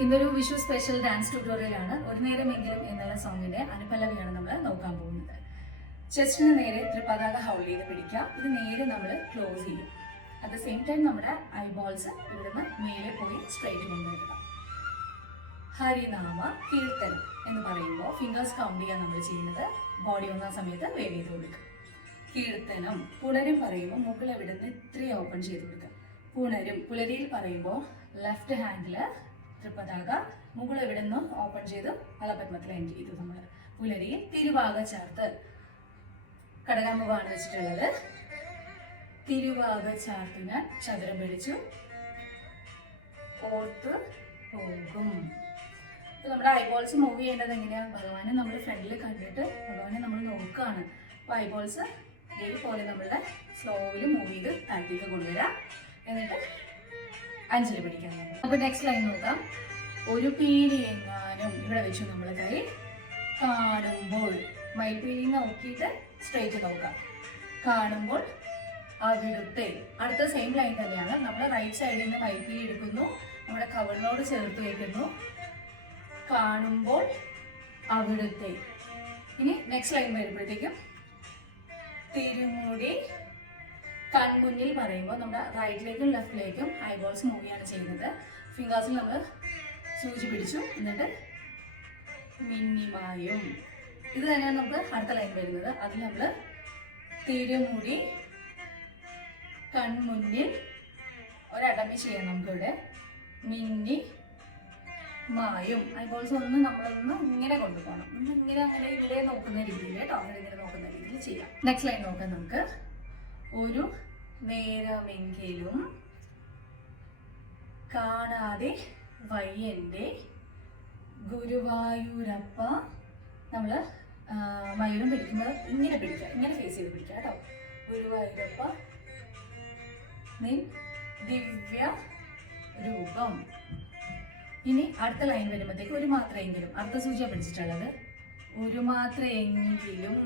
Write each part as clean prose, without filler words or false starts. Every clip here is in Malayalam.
ഇന്നൊരു വിഷു സ്പെഷ്യൽ ഡാൻസ് ട്യൂട്ടോറിയലാണ്. ഒരു നേരമെങ്കിലും എന്നുള്ള സോങ്ങിന്റെ അനുപല്ലവിയാണ് നമ്മൾ നോക്കാൻ പോകുന്നത്. ചെസ്റ്റിന് നേരെ ത്രിപതാക ഹോൾഡ് ചെയ്ത് പിടിക്കുക. ഇത് നേരെ നമ്മൾ ക്ലോസ് ചെയ്യും. അറ്റ് ദ സെയിം ടൈം നമ്മുടെ ഐബോൾസ് ഇവിടുന്ന് മേലെ പോയി സ്ട്രൈറ്റ് കൊണ്ടുവരിക. ഹരിനാമ കീർത്തനം എന്ന് പറയുമ്പോൾ ഫിംഗേഴ്സ് കൗണ്ട് ചെയ്യാൻ നമ്മൾ ചെയ്യുന്നത്. ബോഡി ഒന്നാം സമയത്ത് വേവ് ചെയ്ത് കൊടുക്കുക. കീർത്തനം പുണരും പറയുമ്പോൾ മുകൾ ഇവിടുന്ന് ഇത്രയും ഓപ്പൺ ചെയ്ത് കൊടുക്കുക. പുണരും പുലരിയിൽ പറയുമ്പോൾ ലെഫ്റ്റ് ഹാൻഡിൽ ത്രിപതാക മുകൾ ഇവിടുന്ന് ഓപ്പൺ ചെയ്ത് വളപത്മത്തിൽ എൻഡ് ചെയ്തു. നമ്മൾ പുലരിയിൽ തിരുവാക ചേർത്ത് കടകാമ്പുവാണ് വെച്ചിട്ടുള്ളത്. തിരുവാക ചേർത്തിന് ചതുരം പിടിച്ചു ഓർത്ത് പോകും. നമ്മുടെ ഐബോൾസ് മൂവ് ചെയ്യേണ്ടത് എങ്ങനെയാണ്? ഭഗവാനെ നമ്മൾ ഫ്രണ്ടിൽ കണ്ടിട്ട് ഭഗവാനെ നമ്മൾ നോക്കുകയാണ്. അപ്പോൾ ഐബോൾസ് ഇതേപോലെ നമ്മളുടെ സ്ലോവിൽ മൂവ് ചെയ്ത് താഴത്തേക്ക് കൊണ്ടുവരാം. എന്നിട്ട് അഞ്ചിൽ പിടിക്കാൻ നോക്കാം. അപ്പോൾ നെക്സ്റ്റ് ലൈൻ നോക്കാം. ഒരു പീലി എങ്ങാനും ഇവിടെ വെച്ചു നമ്മൾ കൈ കാണുമ്പോൾ മയിൽപീലി നോക്കിയിട്ട് സ്ട്രേറ്റ് നോക്കാം. കാണുമ്പോൾ അവിടുത്തെ അടുത്ത സെയിം ലൈൻ തന്നെയാണ്. നമ്മൾ റൈറ്റ് സൈഡിൽ നിന്ന് മയിൽപീലി എടുക്കുന്നു, നമ്മുടെ കവളിനോട് ചേർത്ത് വയ്ക്കുന്നു. കാണുമ്പോൾ അവിടുത്തെ. ഇനി നെക്സ്റ്റ് ലൈൻ വരുമ്പോഴത്തേക്കും തിരുമുടി കൺമുന്നിൽ പറയുമ്പോൾ നമ്മുടെ റൈറ്റിലേക്കും ലെഫ്റ്റിലേക്കും ഐബോൾസ് മൂവ് ചെയ്യാണ് ചെയ്യുന്നത്. ഫിംഗേഴ്സിൽ നമ്മൾ സൂചി പിടിച്ചു, എന്നിട്ട് മിന്നിമായും. ഇത് തന്നെയാണ് നമുക്ക് അടുത്ത ലൈൻ വരുന്നത്. അതിൽ നമ്മൾ തിരുമുടി കൺമുന്നിൽ ഒരടമി ചെയ്യാം. നമുക്കിവിടെ മിന്നി മായും. ഐബോൾസ് ഒന്ന് നമ്മളൊന്ന് ഇങ്ങനെ കൊണ്ടുപോകണം. ഇങ്ങനെ അങ്ങനെ ഇവിടെ നോക്കുന്ന രീതിയിൽ കേട്ടോ, അങ്ങനെ ഇങ്ങനെ നോക്കുന്ന രീതിയിൽ ചെയ്യാം. നെക്സ്റ്റ് ലൈൻ നോക്കാം നമുക്ക്. ഒരു നേരമെങ്കിലും കാണാതെ വയ്യന്റെ ഗുരുവായൂരപ്പ. നമ്മൾ മയൂരം പിടിക്കുമ്പോൾ ഇങ്ങനെ പിടിക്കുക, ഇങ്ങനെ ഫേസ് ചെയ്ത് പിടിക്കുക കേട്ടോ. ഗുരുവായൂരപ്പ നിൻ ദിവ്യ രൂപം. ഇനി അടുത്ത ലൈൻ വരുമ്പോഴത്തേക്ക് ഒരു മാത്രയെങ്കിലും അർത്ഥ സൂചിയ പിടിച്ചിട്ടുള്ളത്. ഒരു മാത്രയെങ്കിലും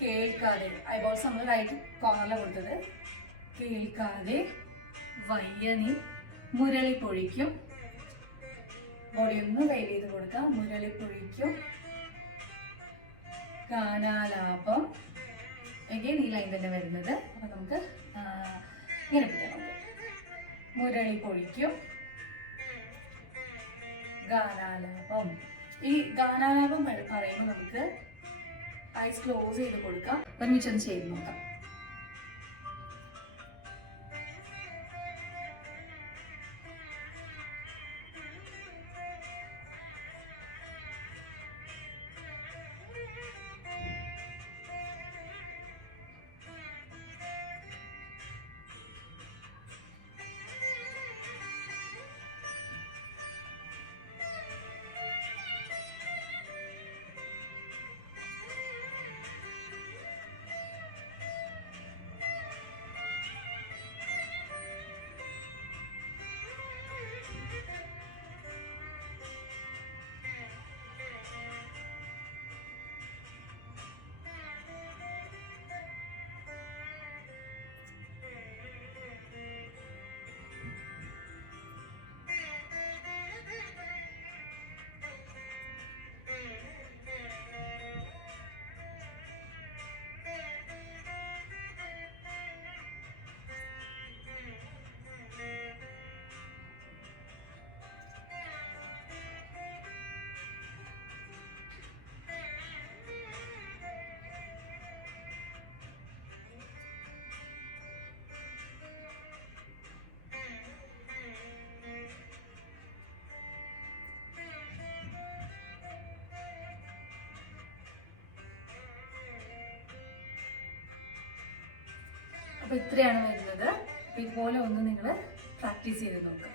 കേൾക്കാതെ ഐബോൾസ് നമ്മൾ റൈറ്റ് കോർണറിൽ കൊടുത്തത്. കേൾക്കാതെ വയ്യനി മുരളി പൊഴിക്കും. ബോഡി ഒന്ന് വെയിൽ ചെയ്ത് കൊടുക്കാം. മുരളി പൊഴിക്കും ഗാനാലാപം. എഗെയിൻ ഈ ലൈൻ തന്നെ വരുന്നത്. അപ്പം നമുക്ക് ഇങ്ങനെ പിടിക്കാം. മുരളി പൊഴിക്കും ഗാനാലാപം. ഈ ഗാനാലാപം പറയുമ്പോൾ നമുക്ക് ഐസ് ക്ലോസ് ചെയ്ത് കൊടുക്കാം. ഒരുമിച്ചൊന്ന് ചെയ്ത് നോക്കാം. അപ്പോൾ ഇത്രയാണ് വരുന്നത്. ഇതുപോലെ ഒന്ന് നിങ്ങൾ പ്രാക്ടീസ് ചെയ്ത് നോക്കുക.